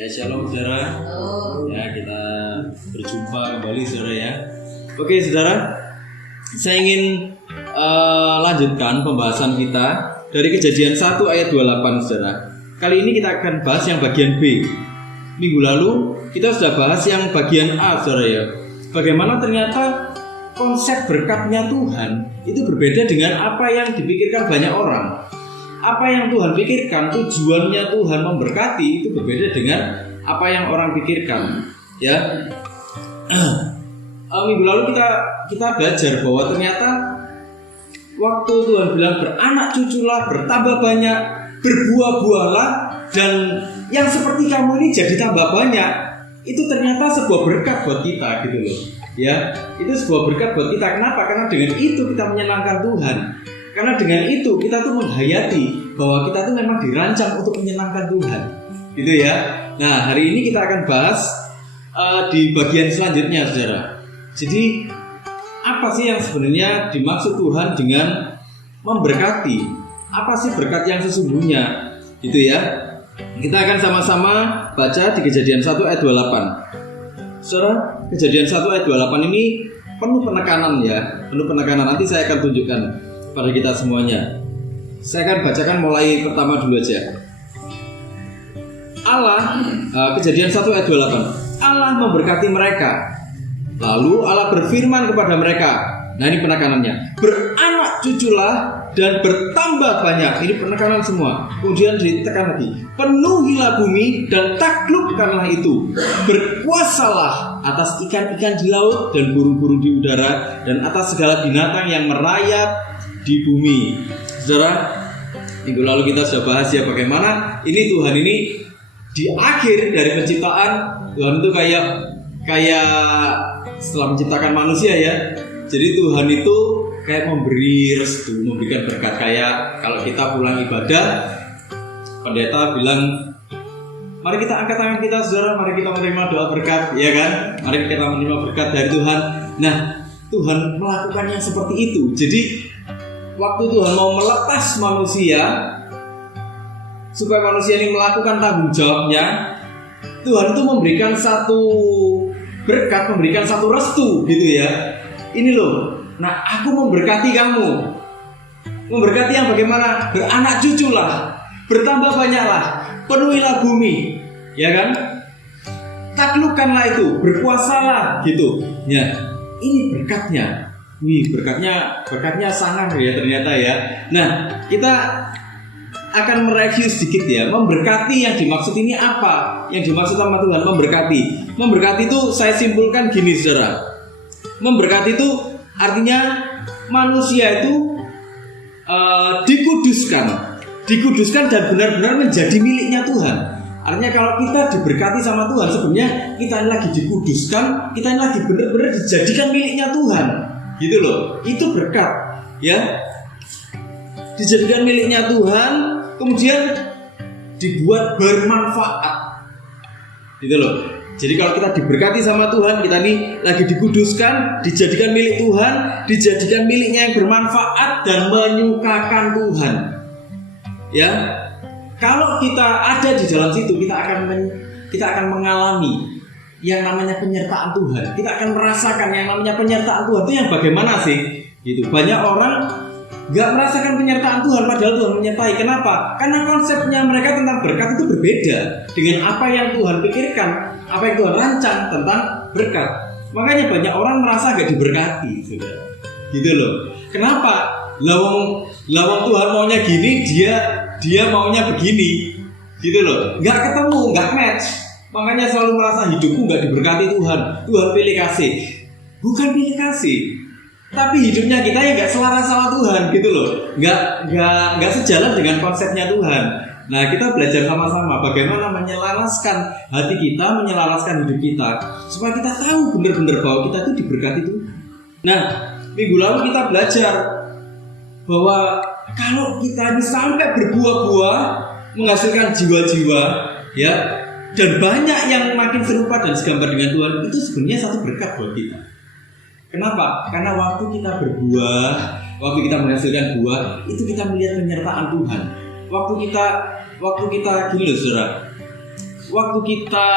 Ya shalom saudara. Ya kita berjumpa kembali saudara ya. Oke saudara, saya ingin lanjutkan pembahasan kita dari Kejadian 1 ayat 28 saudara. Kali ini kita akan bahas yang bagian B. Minggu lalu kita sudah bahas yang bagian A saudara ya. Bagaimana ternyata konsep berkatnya Tuhan itu berbeda dengan apa yang dipikirkan banyak orang. Apa yang Tuhan pikirkan, tujuannya Tuhan memberkati itu berbeda dengan apa yang orang pikirkan. Ya, minggu lalu kita belajar bahwa ternyata waktu Tuhan bilang beranak cuculah, bertambah banyak, berbuah-buahlah, dan yang seperti kamu ini jadi tambah banyak, itu ternyata sebuah berkat buat kita gitu loh. Ya, itu sebuah berkat buat kita. Kenapa? Karena dengan itu kita menyenangkan Tuhan. Karena dengan itu kita tuh menghayati bahwa kita tuh memang dirancang untuk menyenangkan Tuhan, gitu ya. Nah, hari ini kita akan bahas di bagian selanjutnya, saudara. Jadi, apa sih yang sebenarnya dimaksud Tuhan dengan memberkati? Apa sih berkat yang sesungguhnya, gitu ya? Kita akan sama-sama baca di Kejadian 1 ayat 28. Saudara, Kejadian 1 ayat 28 ini penuh penekanan ya, penuh penekanan. Nanti saya akan tunjukkan pada kita semuanya. Saya akan bacakan mulai pertama dulu aja. Kejadian 1 ayat 28. Allah memberkati mereka. Lalu Allah berfirman kepada mereka. Nah, ini penekanannya. Beranak cuculah dan bertambah banyak. Ini penekanan semua. Kemudian ditekan lagi. Penuhilah bumi dan taklukkanlah itu. Berkuasalah atas ikan-ikan di laut dan burung-burung di udara dan atas segala binatang yang merayap di bumi. Saudara, minggu lalu kita sudah bahas ya bagaimana ini Tuhan ini di akhir dari penciptaan. Tuhan itu kayak setelah menciptakan manusia ya. Jadi Tuhan itu kayak memberi restu, memberikan berkat. Kayak kalau kita pulang ibadah, pendeta bilang, mari kita angkat tangan kita saudara, mari kita menerima doa berkat, ya kan? Mari kita menerima berkat dari Tuhan. Nah, Tuhan melakukan yang seperti itu. Jadi waktu Tuhan mau melepas manusia supaya manusia ini melakukan tanggung jawabnya, Tuhan itu memberikan satu berkat, memberikan satu restu gitu ya. Ini loh, nah aku memberkati kamu. Memberkati yang bagaimana? Beranak cuculah, bertambah banyaklah, penuhilah bumi, ya kan? Taklukkanlah itu, berkuasalah gitu. Ya, ini berkatnya. Wih, berkatnya sangat ya ternyata ya. Nah, kita akan mereview sedikit ya. Memberkati yang dimaksud ini apa? Yang dimaksud sama Tuhan memberkati. Memberkati itu saya simpulkan gini, saudara. Memberkati itu artinya manusia itu dikuduskan dan benar-benar menjadi miliknya Tuhan. Artinya kalau kita diberkati sama Tuhan, sebenarnya kita ini lagi dikuduskan, kita ini lagi benar-benar dijadikan miliknya Tuhan. Gitu loh, itu berkat ya, dijadikan miliknya Tuhan, kemudian dibuat bermanfaat gitu loh. Jadi kalau kita diberkati sama Tuhan, kita ini lagi dikuduskan, dijadikan milik Tuhan, dijadikan miliknya yang bermanfaat dan menyukakan Tuhan ya. Kalau kita ada di dalam situ, kita akan mengalami yang namanya penyertaan Tuhan. Kita akan merasakan yang namanya penyertaan Tuhan. Itu yang bagaimana sih? Gitu. Banyak orang gak merasakan penyertaan Tuhan padahal Tuhan menyertai. Kenapa? Karena konsepnya mereka tentang berkat itu berbeda dengan apa yang Tuhan pikirkan, apa yang Tuhan rancang tentang berkat. Makanya banyak orang merasa gak diberkati, saudara. Gitu loh. Kenapa? Lawang Tuhan maunya gini, dia maunya begini. Gitu loh. Gak ketemu, gak match. Makanya selalu merasa hidupku gak diberkati Tuhan. Tuhan pilih kasih. Bukan pilih kasih, tapi hidupnya kita yang gak selaras sama Tuhan gitu loh. Gak sejalan dengan konsepnya Tuhan. Nah, kita belajar sama-sama bagaimana menyelaraskan hati kita, menyelaraskan hidup kita, supaya kita tahu benar-benar bahwa kita itu diberkati Tuhan. Nah, minggu lalu kita belajar bahwa kalau kita ini sampai berbuah-buah, menghasilkan jiwa-jiwa ya, dan banyak yang makin serupa dan segambar dengan Tuhan, itu sebenarnya satu berkat buat kita. Kenapa? Karena waktu kita berbuah, waktu kita menghasilkan buah, itu kita melihat penyertaan Tuhan. Waktu kita gini loh saudara, waktu kita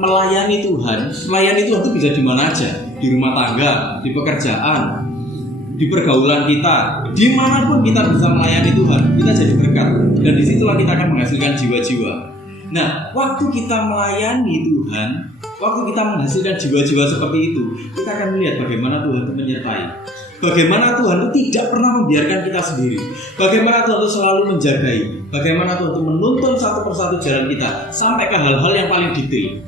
melayani Tuhan itu bisa di mana aja, di rumah tangga, di pekerjaan, di pergaulan kita, dimanapun kita bisa melayani Tuhan, kita jadi berkat, dan disitulah kita akan menghasilkan jiwa-jiwa. Nah, waktu kita melayani Tuhan, waktu kita menghasilkan jiwa-jiwa seperti itu, kita akan melihat bagaimana Tuhan itu menyertai, bagaimana Tuhan itu tidak pernah membiarkan kita sendiri, bagaimana Tuhan itu selalu menjagai, bagaimana Tuhan itu menuntun satu persatu jalan kita sampai ke hal-hal yang paling detail.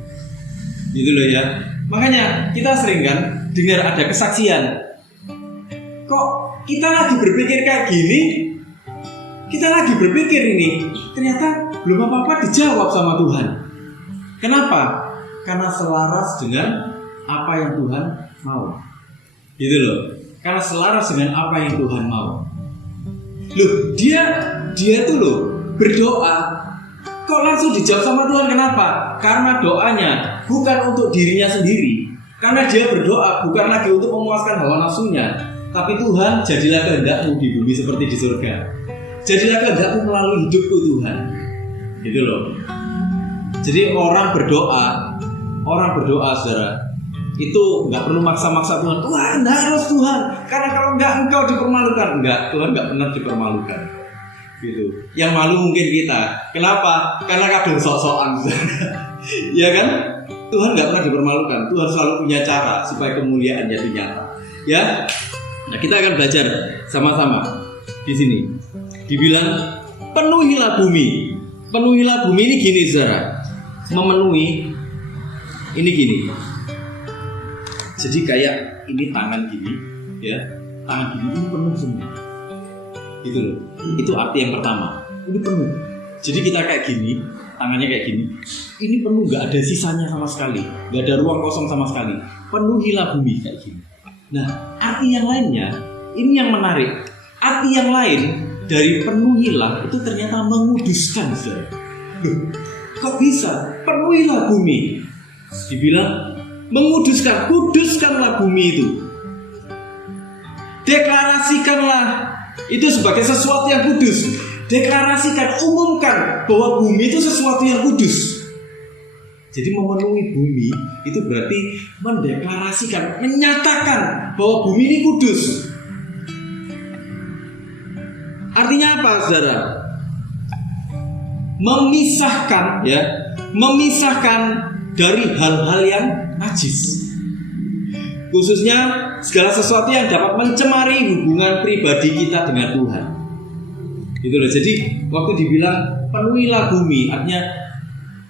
Gitu loh ya. Makanya kita sering kan dengar ada kesaksian, kok kita lagi berpikir kayak gini, kita lagi berpikir ini, ternyata belum apa-apa dijawab sama Tuhan. Kenapa? Karena selaras dengan apa yang Tuhan mau. Gitu loh. Karena selaras dengan apa yang Tuhan mau. Loh, dia tuh loh berdoa, kok langsung dijawab sama Tuhan. Kenapa? Karena doanya bukan untuk dirinya sendiri. Karena dia berdoa bukan lagi untuk memuaskan hawa nafsunya, tapi Tuhan, jadilah kehendak-Mu di bumi seperti di surga. Jadilah kehendak-Mu melalui hidupku Tuhan. Gitu loh. Jadi orang berdoa saudara, itu nggak perlu maksa-maksa Tuhan. Tuhan harus Tuhan, karena kalau nggak engkau dipermalukan. Enggak, Tuhan nggak benar dipermalukan. Gitu. Yang malu mungkin kita. Kenapa? Karena kadang sok-sokan. Ya kan? Tuhan nggak pernah dipermalukan. Tuhan selalu punya cara supaya kemuliaan jadi nyata. Ya. Nah, kita akan belajar sama-sama di sini. Dibilang penuhilah bumi. Penuhilah bumi ini gini saudara. Memenuhi ini gini. Jadi kayak ini tangan gini, ya. Tangan gini ini penuh semua. Gitu loh. Itu arti yang pertama. Ini penuh. Jadi kita kayak gini, tangannya kayak gini. Ini penuh, nggak ada sisanya sama sekali, nggak ada ruang kosong sama sekali. Penuhilah bumi kayak gini. Nah, arti yang lainnya, ini yang menarik. Arti yang lain dari penuhilah itu ternyata menguduskan, saudara. Loh, kok bisa? Penuhilah bumi. Dibilang menguduskan, kuduskanlah bumi itu. Deklarasikanlah itu sebagai sesuatu yang kudus. Deklarasikan, umumkan bahwa bumi itu sesuatu yang kudus. Jadi memenuhi bumi itu berarti mendeklarasikan, menyatakan bahwa bumi ini kudus. Artinya apa, saudara? Memisahkan, ya, memisahkan dari hal-hal yang najis. Khususnya segala sesuatu yang dapat mencemari hubungan pribadi kita dengan Tuhan. Gitu loh. Jadi waktu dibilang penuhilah bumi, artinya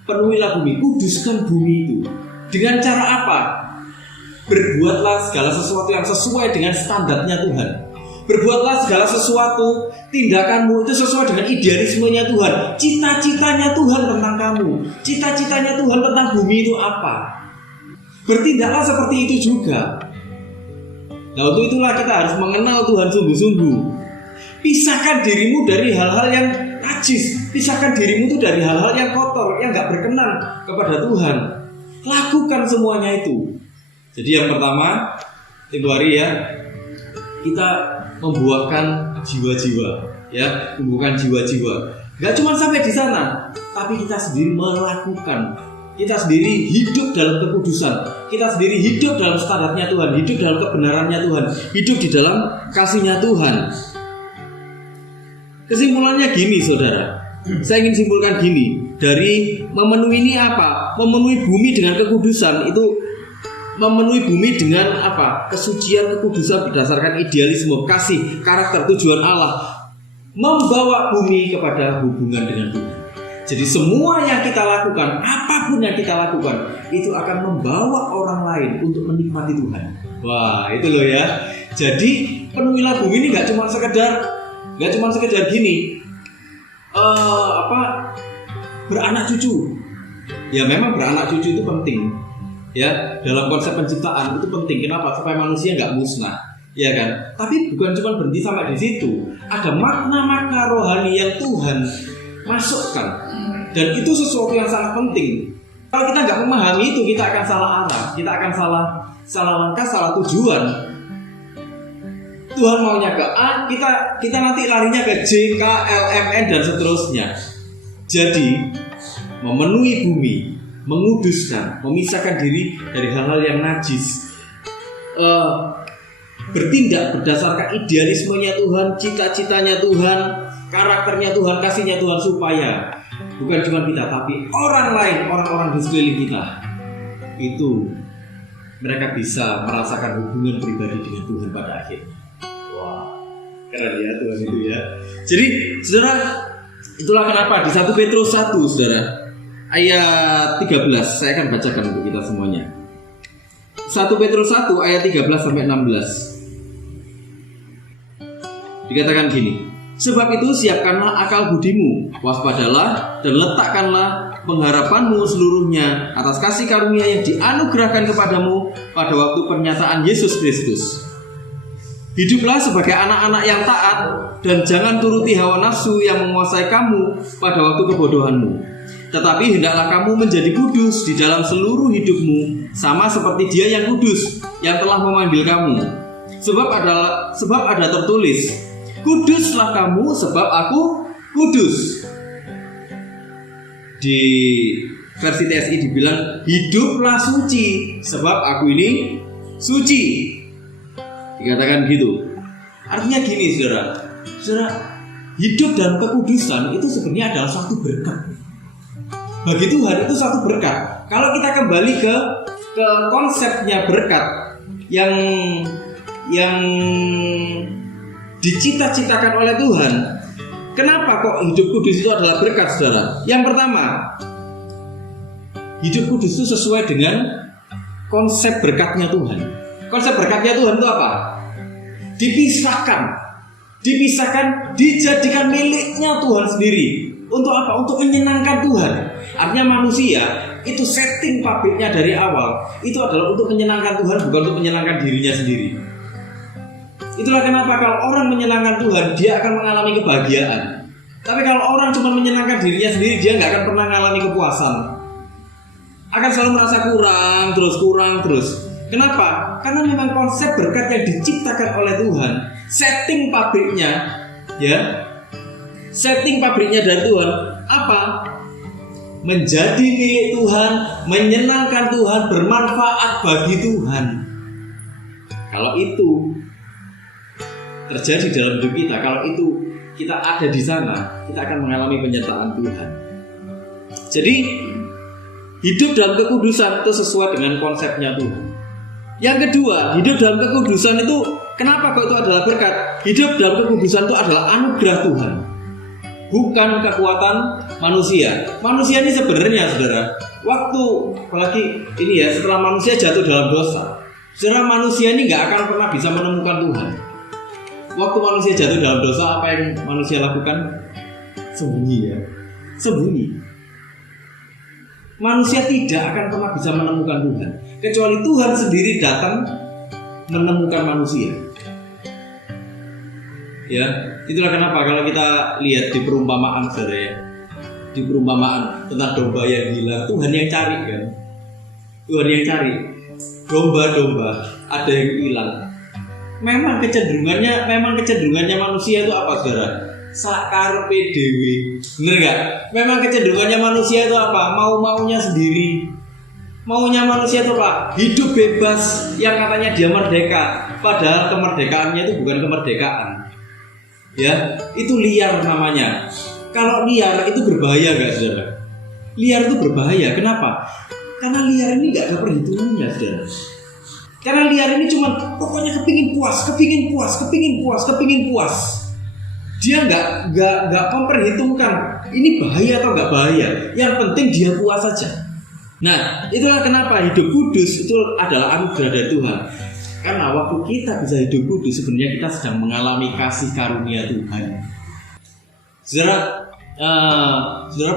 penuhilah bumi, kuduskan bumi itu. Dengan cara apa? Berbuatlah segala sesuatu yang sesuai dengan standarnya Tuhan. Berbuatlah segala sesuatu, tindakanmu itu sesuai dengan idealismenya Tuhan. Cita-citanya Tuhan tentang kamu, cita-citanya Tuhan tentang bumi itu apa? Bertindaklah seperti itu juga. Nah, untuk itulah kita harus mengenal Tuhan sungguh-sungguh. Pisahkan dirimu dari hal-hal yang najis. Pisahkan dirimu itu dari hal-hal yang kotor, yang gak berkenan kepada Tuhan. Lakukan semuanya itu. Jadi yang pertama, tempo hari ya, kita membuahkan jiwa-jiwa, ya, membuahkan jiwa-jiwa. Gak cuma sampai di sana, tapi kita sendiri melakukan. Kita sendiri hidup dalam kekudusan. Kita sendiri hidup dalam standarnya Tuhan, hidup dalam kebenarannya Tuhan, hidup di dalam kasihnya Tuhan. Kesimpulannya gini, saudara. Saya ingin simpulkan gini. Dari memenuhi ini apa? Memenuhi bumi dengan kekudusan itu memenuhi bumi dengan apa? Kesucian, kekudusan berdasarkan idealisme, kasih, karakter, tujuan Allah. Membawa bumi kepada hubungan dengan Tuhan. Jadi semua yang kita lakukan, apapun yang kita lakukan, itu akan membawa orang lain untuk menikmati Tuhan. Wah, itu loh ya. Jadi penuhilah bumi ini nggak cuma sekedar gini, beranak cucu. Ya memang beranak cucu itu penting. Ya, dalam konsep penciptaan itu penting. Kenapa? Supaya manusia nggak musnah, ya kan? Tapi bukan cuma berhenti sampai di situ. Ada makna-makna rohani yang Tuhan masukkan, dan itu sesuatu yang sangat penting. Kalau kita nggak memahami itu, kita akan salah arah, kita akan salah langkah, salah tujuan. Tuhan maunya ke A, kita nanti larinya ke J, K, L, M, N dan seterusnya. Jadi memenuhi bumi, menguduskan, memisahkan diri dari hal-hal yang najis, bertindak berdasarkan idealismenya Tuhan, cita-citanya Tuhan, karakternya Tuhan, kasihnya Tuhan, supaya bukan cuma kita tapi orang lain, orang-orang di sekeliling kita itu mereka bisa merasakan hubungan pribadi dengan Tuhan pada akhirnya. Wah, keren ya Tuhan itu ya. Jadi saudara, itulah kenapa di 1 Petrus 1 saudara ayat 13 saya akan bacakan untuk kita semuanya. 1 Petrus 1 ayat 13 sampai 16. Dikatakan gini, sebab itu siapkanlah akal budimu, waspadalah dan letakkanlah pengharapanmu seluruhnya atas kasih karunia yang dianugerahkan kepadamu pada waktu pernyataan Yesus Kristus. Hiduplah sebagai anak-anak yang taat dan jangan turuti hawa nafsu yang menguasai kamu pada waktu kebodohanmu. Tetapi hendaklah kamu menjadi kudus di dalam seluruh hidupmu, sama seperti Dia yang kudus yang telah memanggil kamu. Sebab ada tertulis, kuduslah kamu sebab aku kudus. Di versi TSI dibilang, hiduplah suci sebab aku ini suci. Dikatakan gitu. Artinya gini saudara, hidup dalam kekudusan itu sebenarnya adalah suatu berkat. Bagi Tuhan itu suatu berkat. Kalau kita kembali ke konsepnya berkat yang dicita-citakan oleh Tuhan, kenapa kok hidup kudus itu adalah berkat saudara? Yang pertama, hidup kudus itu sesuai dengan konsep berkatnya Tuhan. Konsep berkatnya Tuhan itu apa? Dipisahkan, dijadikan miliknya Tuhan sendiri. Untuk apa? Untuk menyenangkan Tuhan. Artinya manusia itu setting pabriknya dari awal itu adalah untuk menyenangkan Tuhan, bukan untuk menyenangkan dirinya sendiri. Itulah kenapa kalau orang menyenangkan Tuhan, dia akan mengalami kebahagiaan. Tapi kalau orang cuma menyenangkan dirinya sendiri, dia nggak akan pernah mengalami kepuasan. Akan selalu merasa kurang terus. Kenapa? Karena memang konsep berkat yang diciptakan oleh Tuhan, setting pabriknya dari Tuhan apa? Menjadi milik Tuhan, menyenangkan Tuhan, bermanfaat bagi Tuhan. Kalau itu terjadi dalam hidup kita, kalau itu kita ada di sana, kita akan mengalami penyertaan Tuhan. Jadi hidup dalam kekudusan itu sesuai dengan konsepnya Tuhan. Yang kedua, hidup dalam kekudusan itu kenapa kok itu adalah berkat? Hidup dalam kekudusan itu adalah anugerah Tuhan, bukan kekuatan manusia. Manusia ini sebenarnya saudara, apalagi ini ya, setelah manusia jatuh dalam dosa, saudara, manusia ini nggak akan pernah bisa menemukan Tuhan. Waktu manusia jatuh dalam dosa, apa yang manusia lakukan? Sembunyi. Manusia tidak akan pernah bisa menemukan Tuhan, kecuali Tuhan sendiri datang menemukan manusia. Ya, itulah kenapa kalau kita lihat di perumpamaan saudara ya, di perumpamaan tentang domba yang hilang, Tuhan yang cari kan. Tuhan yang cari. Domba-domba ada yang hilang. Memang kecenderungannya manusia itu apa saudara? Sakarepe dewe. Bener gak? Memang kecenderungannya manusia itu apa? Mau-maunya sendiri. Maunya manusia itu apa? Hidup bebas, yang katanya dia merdeka, padahal kemerdekaannya itu bukan kemerdekaan. Ya, itu liar namanya. Kalau liar itu berbahaya gak saudara? Liar itu berbahaya. Kenapa? Karena liar ini gak ada perhitungannya saudara. Karena liar ini cuma pokoknya kepingin puas. Dia nggak memperhitungkan ini bahaya atau nggak bahaya. Yang penting dia puas saja. Nah, itulah kenapa hidup kudus itu adalah anugerah dari Tuhan. Karena waktu kita bisa hidup kudus, sebenarnya kita sedang mengalami kasih karunia Tuhan. Saudara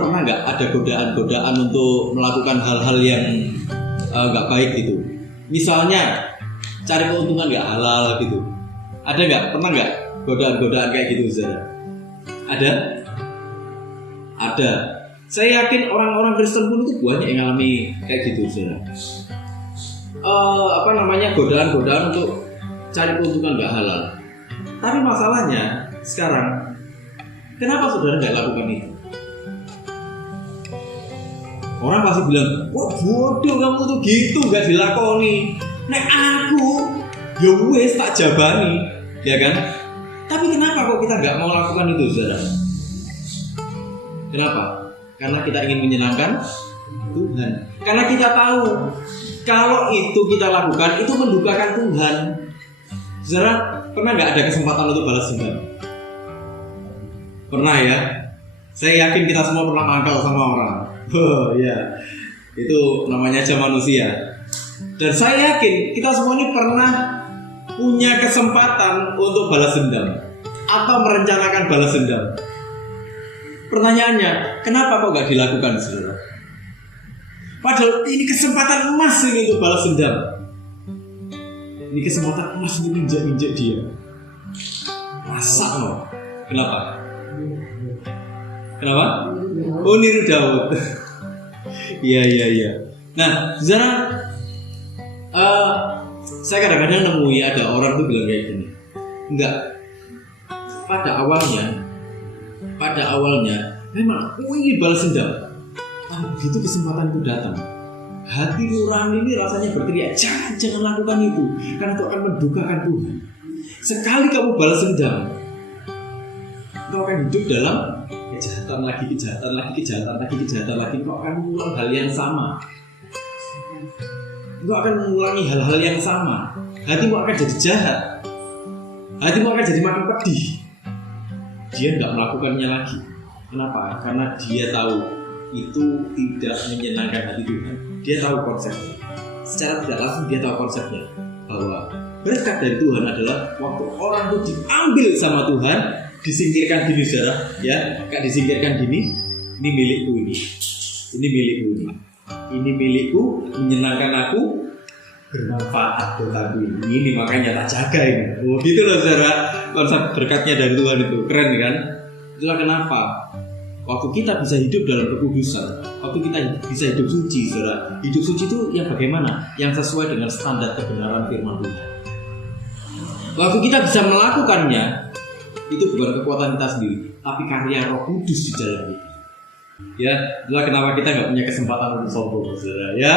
pernah nggak ada godaan-godaan untuk melakukan hal-hal yang nggak baik gitu? Misalnya cari keuntungan nggak halal gitu. Ada nggak? Pernah nggak godaan-godaan kayak gitu, saudara? Ada. Saya yakin orang-orang Kristen pun itu banyak yang ngalami kayak gitu, saudara. Godaan-godaan untuk cari keuntungan nggak halal. Tapi masalahnya sekarang, kenapa saudara nggak lakukan itu? Orang pasti bilang, wah bodoh kamu tuh gitu, gak dilakoni. Nek aku, ya wes tak jabani, ya kan? Tapi kenapa kok kita gak mau lakukan itu, saudara? Kenapa? Karena kita ingin menyenangkan Tuhan. Karena kita tahu kalau itu kita lakukan itu mendukakan Tuhan. Saudara, pernah nggak ada kesempatan untuk balas dendam? Pernah ya? Saya yakin kita semua pernah mangkal sama orang. Oh ya, itu namanya aja manusia. Dan saya yakin kita semua ini pernah punya kesempatan untuk balas dendam atau merencanakan balas dendam. Pertanyaannya, kenapa kok nggak dilakukan, saudara? Padahal ini kesempatan emas ini untuk balas dendam. Ini kesempatan emas untuk injak-injak dia. Masa loh? Kenapa? Kenapa? Oh, niru Daud. Iya. Nah, saudara, saya kadang-kadang nemu ya ada orang tuh bilang kayak gini. Enggak. Pada awalnya memang aku ingin balas dendam. Tapi begitu kesempatan itu datang, hati nurani ini rasanya berteriak, jangan lakukan itu, karena itu akan mendukakan Tuhan. Sekali kamu balas dendam, kau akan hidup dalam kejahatan lagi. Kau akan mengulang hal yang sama. Kau akan mengulangi hal-hal yang sama. Hatimu akan jadi jahat. Hatimu akan jadi makin pedih. Dia nggak melakukannya lagi. Kenapa? Karena dia tahu itu tidak menyenangkan hati Tuhan. Dia tahu konsepnya. Secara tidak langsung dia tahu konsepnya bahwa berkat dari Tuhan adalah waktu orang itu diambil sama Tuhan, disingkirkan gini, saudara, ya, gak disingkirkan gini, ini milikku ini milikku, menyenangkan aku, bermanfaat buat aku ini makanya tak jaga ini. Oh gitu loh, saudara, konsep berkatnya dari Tuhan itu keren kan? Itulah kenapa waktu kita bisa hidup dalam kekudusan, waktu kita bisa hidup suci, saudara. Hidup suci itu yang bagaimana? Yang sesuai dengan standar kebenaran firman Tuhan. Waktu kita bisa melakukannya, itu bukan kekuatan kita sendiri, tapi karya Roh Kudus di dalam kita. Ya, itulah kenapa kita nggak punya kesempatan untuk sombong, saudara. Ya,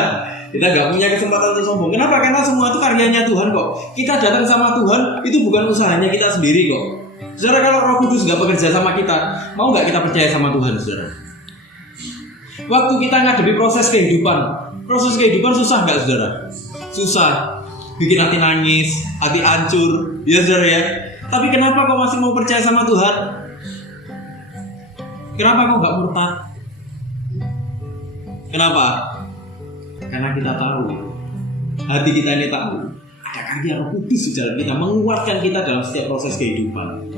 kita nggak punya kesempatan untuk sombong. Kenapa? Karena semua itu karyanya Tuhan kok. Kita datang sama Tuhan itu bukan usahanya kita sendiri kok. Saudara, kalau Roh Kudus nggak bekerja sama kita, mau nggak kita percaya sama Tuhan, saudara? Waktu kita ngadepi proses kehidupan susah nggak, saudara? Susah, bikin hati nangis, hati hancur, ya saudara ya. Tapi kenapa kau masih mau percaya sama Tuhan? Kenapa kau nggak murtad? Kenapa? Karena kita tahu, hati kita ini tahu ada karya Roh Kudus di dalam kita, menguatkan kita dalam setiap proses kehidupan.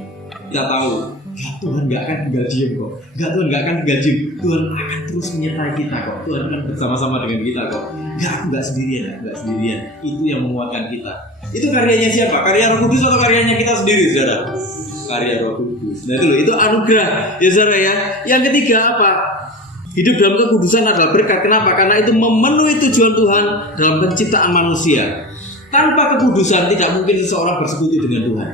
Kita tahu, ya Tuhan gak akan tinggal diam kok. Tuhan gak akan tinggal diam. Tuhan akan terus menyertai kita kok. Tuhan akan bersama-sama dengan kita kok. Aku gak sendirian. Itu yang menguatkan kita. Itu karyanya siapa? Karya Roh Kudus atau karyanya kita sendiri, saudara? Karya Roh Kudus. Nah itu anugerah, ya saudara ya. Yang ketiga apa? Hidup dalam kekudusan adalah berkat. Kenapa? Karena itu memenuhi tujuan Tuhan dalam penciptaan manusia. Tanpa kekudusan tidak mungkin seseorang bersekutu dengan Tuhan.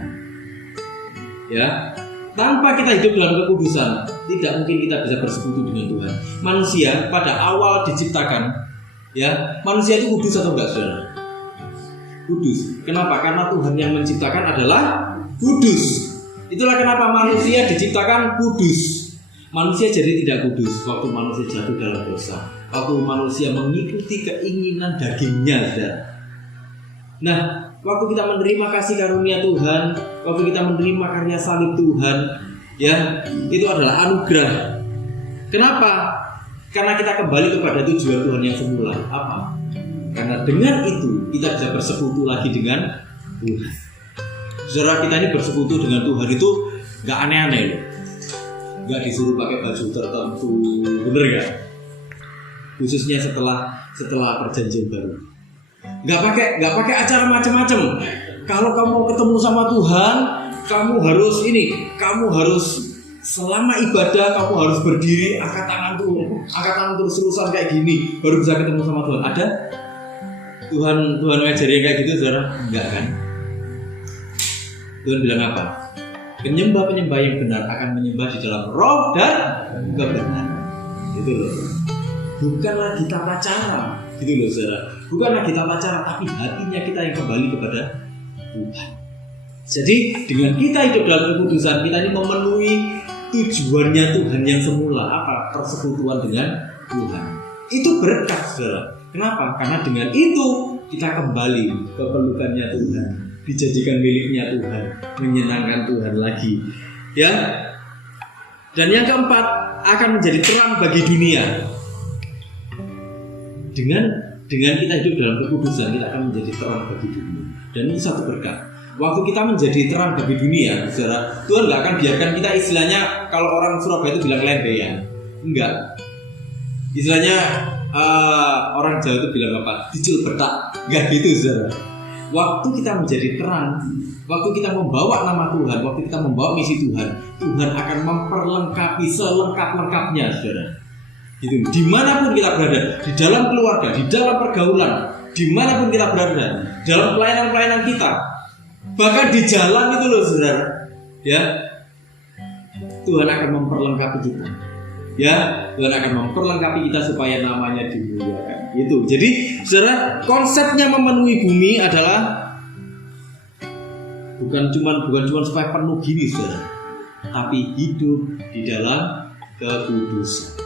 Ya, tanpa kita hidup dalam kekudusan tidak mungkin kita bisa bersekutu dengan Tuhan. Manusia pada awal diciptakan, ya, manusia itu kudus atau enggak, saudara? Kudus. Kenapa? Karena Tuhan yang menciptakan adalah kudus. Itulah kenapa manusia diciptakan kudus. Manusia jadi tidak kudus waktu manusia jatuh dalam dosa, waktu manusia mengikuti keinginan dagingnya, saudara. Nah, waktu kita menerima kasih karunia Tuhan, waktu kita menerima karya salib Tuhan, ya, itu adalah anugerah. Kenapa? Karena kita kembali kepada tujuan Tuhan yang semula. Apa? Karena dengan itu kita bisa bersekutu lagi dengan Tuhan. Saudara, kita ini bersekutu dengan Tuhan itu gak aneh-aneh loh. Gak disuruh pakai baju tertentu, bener gak? Khususnya setelah perjanjian baru. Gak pakai acara macam-macam. Kalau kamu mau ketemu sama Tuhan, kamu harus selama ibadah kamu harus berdiri, angkat tangan terus-terusan kayak gini, baru bisa ketemu sama Tuhan. Ada? Tuhan ngajarin kayak gitu, saudara? Enggak kan? Tuhan bilang apa? Penyembah-penyembah yang benar akan menyembah di dalam roh dan kebenaran. Itu loh. bukan lagi tata cara, gitu loh saudara. Bukan lagi tata cara, tapi hatinya kita yang kembali kepada Tuhan. Jadi dengan kita hidup dalam kekudusan, kita ini memenuhi tujuannya Tuhan yang semula, apa? Persekutuan dengan Tuhan. Itu berkat saudara. Kenapa? Karena dengan itu kita kembali ke pelukannya Tuhan, dijadikan miliknya Tuhan, menyenangkan Tuhan lagi. Ya. Dan yang keempat, akan menjadi terang bagi dunia. Dengan kita hidup dalam kekudusan, kita akan menjadi terang bagi dunia. Dan itu satu berkat. Waktu kita menjadi terang bagi dunia, saudara, Tuhan gak akan biarkan kita, istilahnya kalau orang Surabaya itu bilang lembeyan. Enggak. Istilahnya orang Jawa itu bilang apa? Dicul betak. Enggak gitu, saudara. Waktu kita menjadi terang, waktu kita membawa nama Tuhan, waktu kita membawa misi Tuhan, Tuhan akan memperlengkapi selengkap-lengkapnya, saudara. Gitu. Dimanapun kita berada, di dalam keluarga, di dalam pergaulan, dimanapun kita berada, dalam pelayanan-pelayanan kita, bahkan di jalan itu loh, saudara. Ya, Tuhan akan memperlengkapi kita. Ya, Tuhan akan memperlengkapi kita supaya namanya dimuliakan. Itu. Jadi, saudara, konsepnya memenuhi bumi adalah bukan cuma supaya penuh gini, saudara, tapi hidup di dalam kekudusan.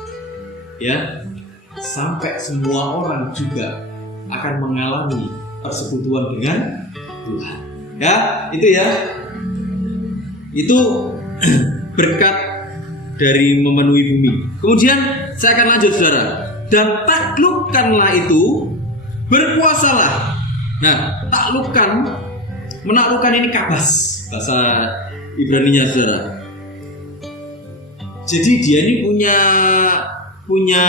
Ya, sampai semua orang juga akan mengalami persekutuan dengan Tuhan. Ya, itu ya. Itu berkat dari memenuhi bumi. Kemudian saya akan lanjut, saudara. Dan taklukkanlah itu, berkuasalah. Nah, taklukkan, menaklukkan ini kabas, bahasa Ibraninya, saudara. Jadi dia ini punya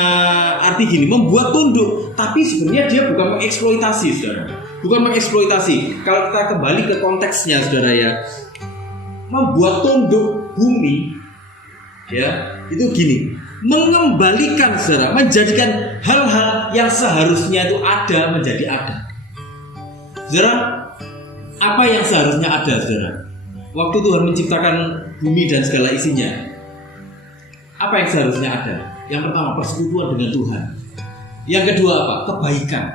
arti gini, membuat tunduk, tapi sebenarnya dia bukan mengeksploitasi, saudara. Bukan mengeksploitasi. Kalau kita kembali ke konteksnya, saudara, ya, membuat tunduk bumi, ya, itu gini, mengembalikan, saudara, menjadikan hal-hal yang seharusnya itu ada menjadi ada. Saudara, apa yang seharusnya ada, saudara? Waktu Tuhan menciptakan bumi dan segala isinya, apa yang seharusnya ada? Yang pertama, persekutuan dengan Tuhan. Yang kedua apa? Kebaikan.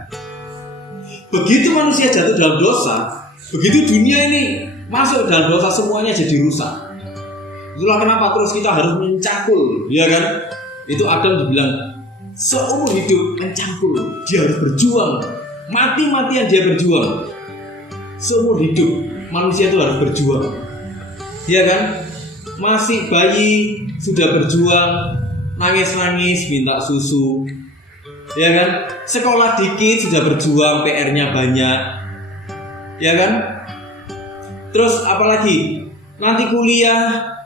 Begitu manusia jatuh dalam dosa, begitu dunia ini masuk dalam dosa, semuanya jadi rusak. Itulah kenapa terus kita harus mencangkul, ya kan? Itu Adam dibilang seumur hidup mencangkul, dia harus berjuang, mati-matian dia berjuang. Seumur hidup manusia itu harus berjuang, ya kan? Masih bayi sudah berjuang, nangis-nangis minta susu, ya kan? Sekolah dikit sudah berjuang, PR-nya banyak, ya kan? Terus apalagi nanti kuliah,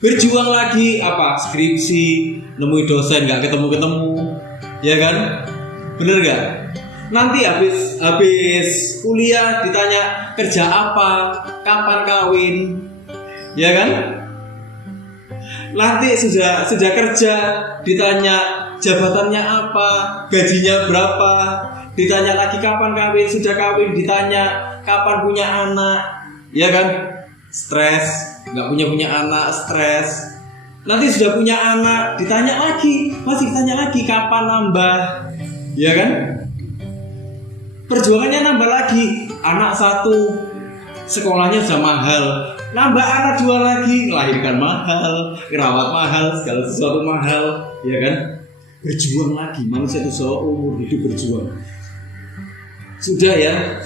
berjuang lagi, apa, skripsi, nemui dosen nggak ketemu, ya kan? Bener nggak? Nanti habis kuliah ditanya kerja apa, kapan kawin, ya kan? Nanti sudah kerja ditanya jabatannya apa, gajinya berapa, ditanya lagi kapan kawin, sudah kawin ditanya kapan punya anak, ya kan? Stres, nggak punya anak, stres. Nanti sudah punya anak, ditanya lagi, masih ditanya lagi kapan nambah, ya kan? Perjuangannya nambah lagi, anak satu, sekolahnya sudah mahal, nambah anak dua lagi, melahirkan mahal, rawat mahal, segala sesuatu mahal, ya kan? Berjuang lagi, manusia itu seumur hidup berjuang. Sudah ya,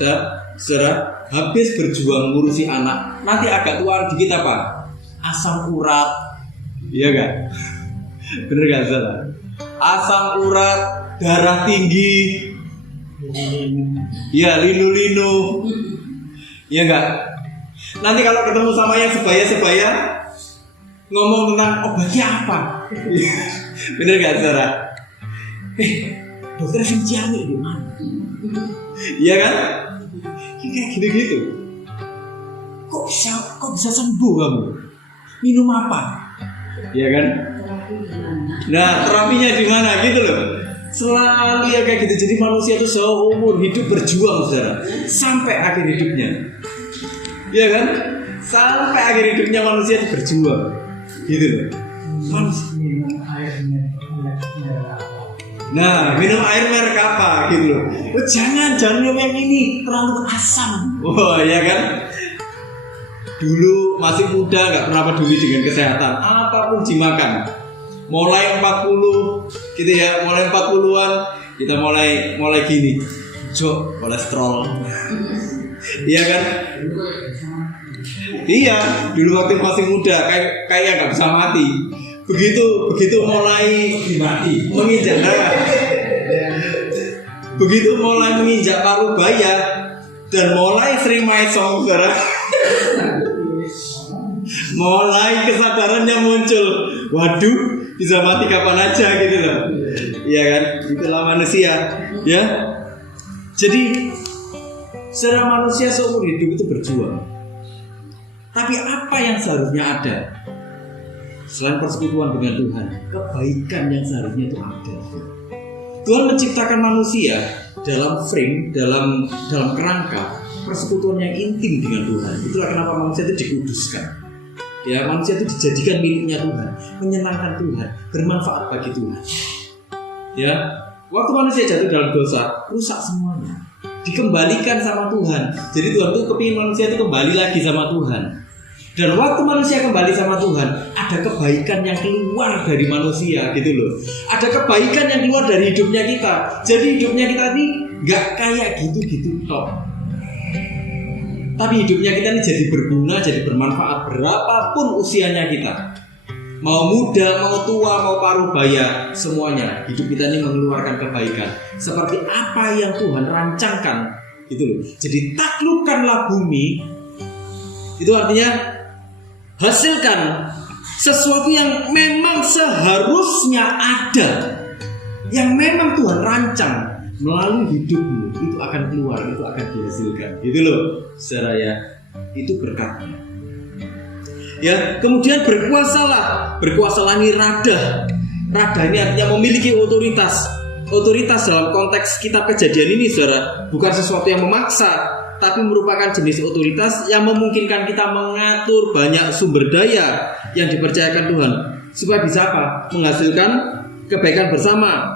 saudara, habis berjuang ngurusi anak, nanti agak tua dikit apa? Asam urat, iya kan? Bener gak, saudara? Asam urat, darah tinggi, ya linu-linu, iya gak? Nanti kalau ketemu sama yang sebaya-sebaya, ngomong tentang obatnya apa? Bener gak, saudara? Dokter Ciamik di mana? Iya kan? Kayak gitu-gitu. Kok bisa sembuh kamu? Minum apa? Iya kan? Nah, terapinya di mana gitu loh. Selalu ya kayak gitu. Jadi manusia itu seumur hidup berjuang, saudara, sampai akhir hidupnya. Iya kan? Sampai akhir hidupnya manusia itu berjuang. Gitu loh. Nah, minum air merek apa gitu loh. Oh, jangan minum yang ini, terlalu asam. Oh ya kan. Dulu masih muda nggak pernah peduli dengan kesehatan, apapun dimakan. Mulai 40 gitu ya, mulai 40-an kita mulai gini. Jok, kolesterol. Iya kan? Iya, dulu waktu masih muda kayak nggak bisa mati. Begitu mulai menginjak, begitu mulai menginjak paruh baya dan mulai sering main saudara, mulai kesadarannya muncul. Waduh, bisa mati kapan aja gitu loh. Iya kan? Itulah manusia, ya. Jadi secara manusia seumur hidup itu berjuang. Tapi apa yang seharusnya ada? Selain persekutuan dengan Tuhan, kebaikan yang seharusnya itu ada. Tuhan menciptakan manusia dalam frame, dalam kerangka persekutuan yang intim dengan Tuhan. Itulah kenapa manusia itu dikuduskan. Ya, manusia itu dijadikan miliknya Tuhan, menyenangkan Tuhan, bermanfaat bagi Tuhan. Ya, waktu manusia jatuh dalam dosa, rusak semuanya. Dikembalikan sama Tuhan. Jadi Tuhan tuh kepingin manusia itu kembali lagi sama Tuhan. Dan waktu manusia kembali sama Tuhan, ada kebaikan yang keluar dari manusia gitu loh. Ada kebaikan yang keluar dari hidupnya kita. Jadi hidupnya kita ini gak kayak gitu-gitu tok. Tapi hidupnya kita ini jadi berguna, jadi bermanfaat berapapun usianya kita. Mau muda, mau tua, mau paruh baya, semuanya hidup kita ini mengeluarkan kebaikan. Seperti apa yang Tuhan rancangkan gitu loh. Jadi taklukkanlah bumi. Itu artinya hasilkan sesuatu yang memang seharusnya ada, yang memang Tuhan rancang melalui hidupmu, itu akan keluar, itu akan dihasilkan. Gitu loh, saudara ya, itu berkatnya. Ya, kemudian berkuasalah ini radah. Radah ini artinya memiliki otoritas. Otoritas dalam konteks kitab Kejadian ini, saudara, bukan sesuatu yang memaksa, tapi merupakan jenis otoritas yang memungkinkan kita mengatur banyak sumber daya yang dipercayakan Tuhan supaya bisa apa? Menghasilkan kebaikan bersama,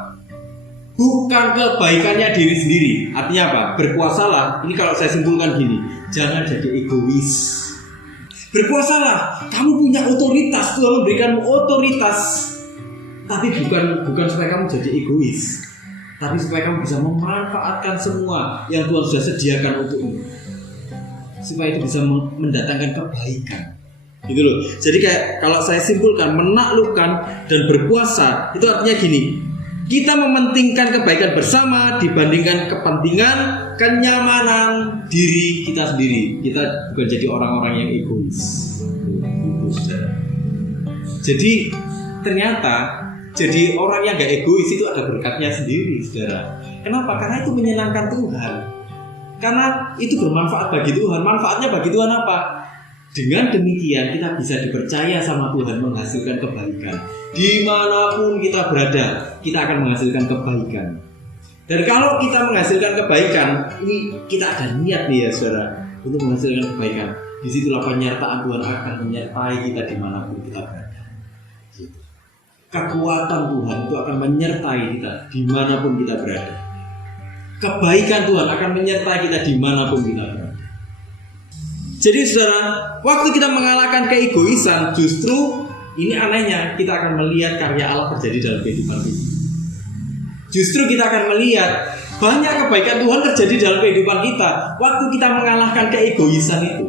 bukan kebaikannya diri sendiri. Artinya apa? Berkuasalah. Ini kalau saya simpulkan gini, jangan jadi egois. Berkuasalah. Kamu punya otoritas, Tuhan memberikanmu otoritas, tapi bukan supaya kamu jadi egois, tapi supaya kamu bisa memanfaatkan semua yang Tuhan sudah sediakan untukmu, supaya itu bisa mendatangkan kebaikan. Gitu loh. Jadi kayak kalau saya simpulkan, menaklukkan dan berkuasa itu artinya gini, kita mementingkan kebaikan bersama dibandingkan kepentingan, kenyamanan diri kita sendiri. Kita bukan jadi orang-orang yang egois. Jadi ternyata jadi orang yang gak egois itu ada berkatnya sendiri, saudara. Kenapa? Karena itu menyenangkan Tuhan. Karena itu bermanfaat bagi Tuhan. Manfaatnya bagi Tuhan apa? Dengan demikian kita bisa dipercaya sama Tuhan menghasilkan kebaikan. Dimanapun kita berada, kita akan menghasilkan kebaikan. Dan kalau kita menghasilkan kebaikan, ini kita ada niat nih ya saudara, untuk menghasilkan kebaikan. Disitulah penyertaan Tuhan akan menyertai kita dimanapun kita berada. Kekuatan Tuhan itu akan menyertai kita dimanapun kita berada. Kebaikan Tuhan akan menyertai kita dimanapun kita berada. Jadi saudara, waktu kita mengalahkan keegoisan, justru ini anehnya kita akan melihat karya Allah terjadi dalam kehidupan kita. Justru kita akan melihat banyak kebaikan Tuhan terjadi dalam kehidupan kita waktu kita mengalahkan keegoisan itu.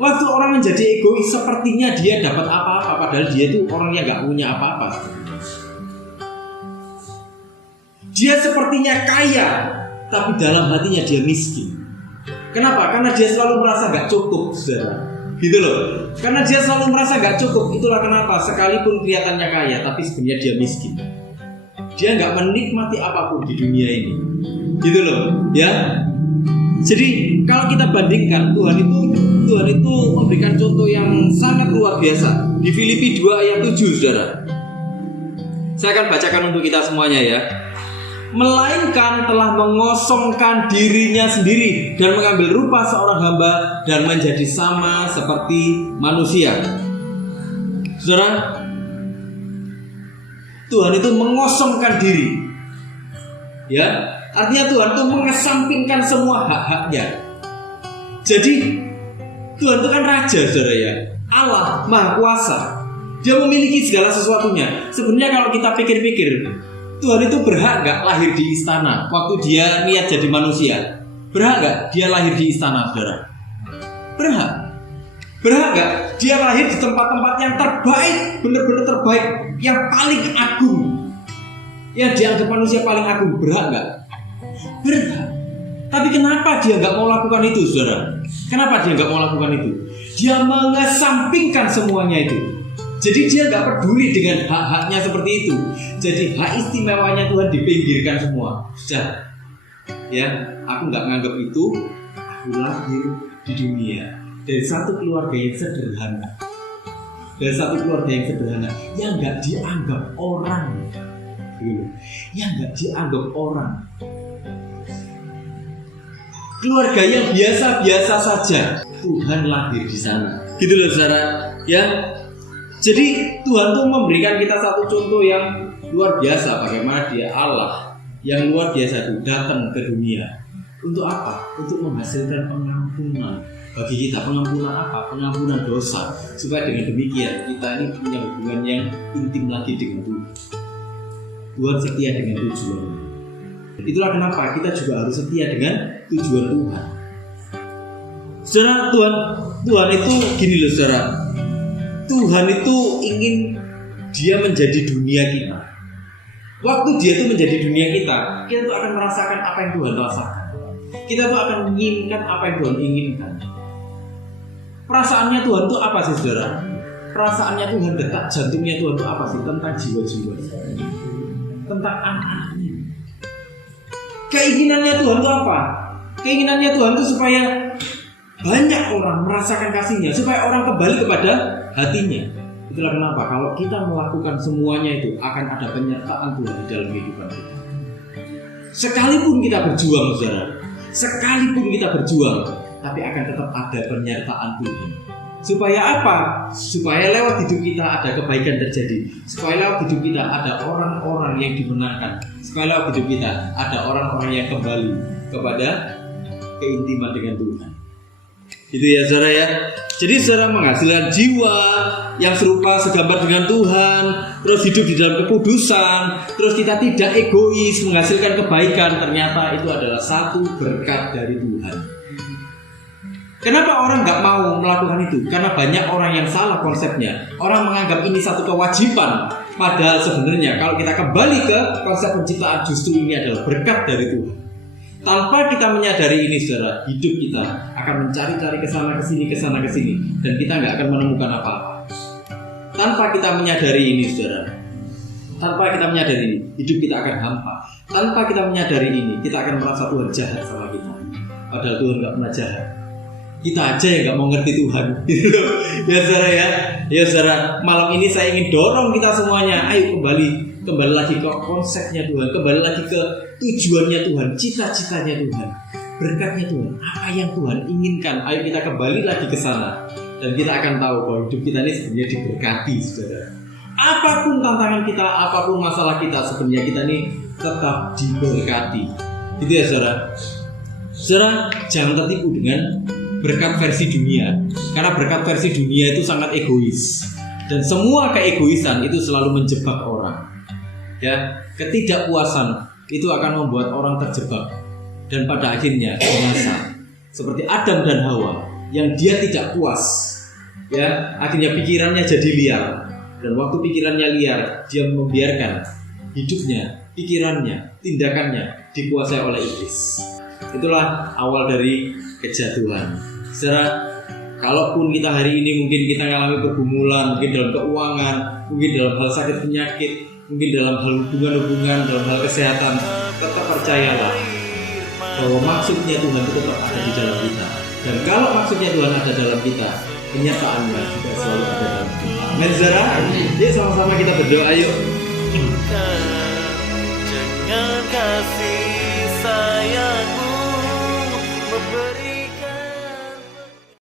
Waktu orang menjadi egois, sepertinya dia dapat apa-apa, padahal dia itu orang yang gak punya apa-apa. Dia sepertinya kaya, tapi dalam hatinya dia miskin. Kenapa? Karena dia selalu merasa gak cukup, saudara. Gitu loh. Karena dia selalu merasa gak cukup. Itulah kenapa sekalipun kelihatannya kaya, tapi sebenarnya dia miskin. Dia gak menikmati apapun di dunia ini. Gitu loh, ya. Jadi kalau kita bandingkan, Tuhan itu memberikan contoh yang sangat luar biasa di Filipi 2 ayat 7, saudara. Saya akan bacakan untuk kita semuanya ya. Melainkan telah mengosongkan dirinya sendiri dan mengambil rupa seorang hamba dan menjadi sama seperti manusia. Saudara, Tuhan itu mengosongkan diri. Ya, artinya Tuhan itu mengesampingkan semua hak-haknya. Jadi Tuhan itu kan raja, saudara ya. Allah Maha Kuasa. Dia memiliki segala sesuatunya. Sebenarnya kalau kita pikir-pikir, Tuhan itu berhak nggak lahir di istana waktu dia niat jadi manusia? Berhak nggak dia lahir di istana, saudara? Berhak. Berhak nggak dia lahir di tempat-tempat yang terbaik, benar-benar terbaik, yang paling agung, yang dianggap manusia paling agung? Berhak nggak? Berhak. Tapi kenapa dia nggak mau lakukan itu, saudara? Kenapa dia nggak mau lakukan itu? Dia mengesampingkan semuanya itu. Jadi dia nggak peduli dengan hak-haknya seperti itu. Jadi hak istimewanya Tuhan dipinggirkan semua. Sudah, ya, aku nggak nganggap itu. Aku lahir di dunia dari satu keluarga yang sederhana, yang nggak dianggap orang, yang nggak dianggap orang. Keluarga yang biasa-biasa saja, Tuhan lahir di sana. Gitu loh, saudara. Ya, jadi Tuhan tuh memberikan kita satu contoh yang luar biasa. Bagaimana Dia Allah yang luar biasa itu datang ke dunia. Untuk apa? Untuk menghasilkan pengampunan bagi kita. Pengampunan apa? Pengampunan dosa. Supaya dengan demikian kita ini punya hubungan yang intim lagi dengan Tuhan. Tuhan setia dengan tujuannya. Itulah kenapa kita juga harus setia dengan tujuan Tuhan. Saudara, Tuhan itu gini loh, saudara. Tuhan itu ingin Dia menjadi dunia kita. Waktu Dia itu menjadi dunia kita tuh akan merasakan apa yang Tuhan rasakan. Kita tuh akan menginginkan apa yang Tuhan inginkan. Perasaannya Tuhan itu apa sih, saudara? Perasaannya Tuhan, detak jantungnya Tuhan itu apa sih? Tentang jiwa-jiwa, tentang anak-anaknya. Keinginannya Tuhan itu apa? Keinginannya Tuhan itu supaya banyak orang merasakan kasih-Nya, supaya orang kembali kepada hatinya. Itulah kenapa kalau kita melakukan semuanya itu akan ada penyertaan Tuhan di dalam kehidupan kita. Sekalipun kita berjuang, saudara, sekalipun kita berjuang, tapi akan tetap ada penyertaan Tuhan. Supaya apa? Supaya lewat hidup kita ada kebaikan terjadi. Supaya lewat hidup kita ada orang-orang yang dimenangkan. Supaya lewat hidup kita ada orang-orang yang kembali kepada keintiman dengan Tuhan. Itu ya, saudara ya. Jadi saudara menghasilkan jiwa yang serupa segambar dengan Tuhan, terus hidup di dalam kekudusan, terus kita tidak egois, menghasilkan kebaikan. Ternyata itu adalah satu berkat dari Tuhan. Kenapa orang nggak mau melakukan itu? Karena banyak orang yang salah konsepnya. Orang menganggap ini satu kewajiban. Padahal sebenarnya kalau kita kembali ke konsep penciptaan, justru ini adalah berkat dari Tuhan. Tanpa kita menyadari ini, saudara, hidup kita akan mencari-cari kesana kesini, dan kita nggak akan menemukan apa-apa. Tanpa kita menyadari ini, saudara, hidup kita akan hampa. Tanpa kita menyadari ini, kita akan merasa Tuhan jahat sama kita. Padahal Tuhan nggak pernah jahat. Kita aja yang nggak mau ngerti Tuhan. Ya, saudara ya. Ya, saudara, malam ini saya ingin dorong kita semuanya. Ayo kembali lagi ke konsepnya Tuhan, kembali lagi ke tujuannya Tuhan, cita-citanya Tuhan, berkatnya Tuhan, apa yang Tuhan inginkan. Ayo kita kembali lagi ke sana, dan kita akan tahu bahwa hidup kita ini sebenarnya diberkati, saudara. Apapun tantangan kita, apapun masalah kita, sebenarnya kita ini tetap diberkati. Gitu ya, saudara. Saudara, jangan tertipu dengan berkat versi dunia, karena berkat versi dunia itu sangat egois, dan semua keegoisan itu selalu menjebak orang. Ya, ketidakpuasan itu akan membuat orang terjebak dan pada akhirnya binasa. Seperti Adam dan Hawa yang dia tidak puas, ya, akhirnya pikirannya jadi liar, dan waktu pikirannya liar, dia membiarkan hidupnya, pikirannya, tindakannya dikuasai oleh iblis. Itulah awal dari kejatuhan. Saudara, kalaupun kita hari ini mungkin kita mengalami pergumulan, mungkin dalam keuangan, mungkin dalam hal sakit penyakit, mungkin dalam hal hubungan-hubungan, dalam hal kesehatan, tetap percayalah bahwa maksudnya Tuhan itu tetap ada di dalam kita. Dan kalau maksudnya Tuhan ada dalam kita, kenyataannya juga selalu ada dalam kita. Amin, saudara. Yuk sama-sama kita berdoa yuk. Dengan kasih sayang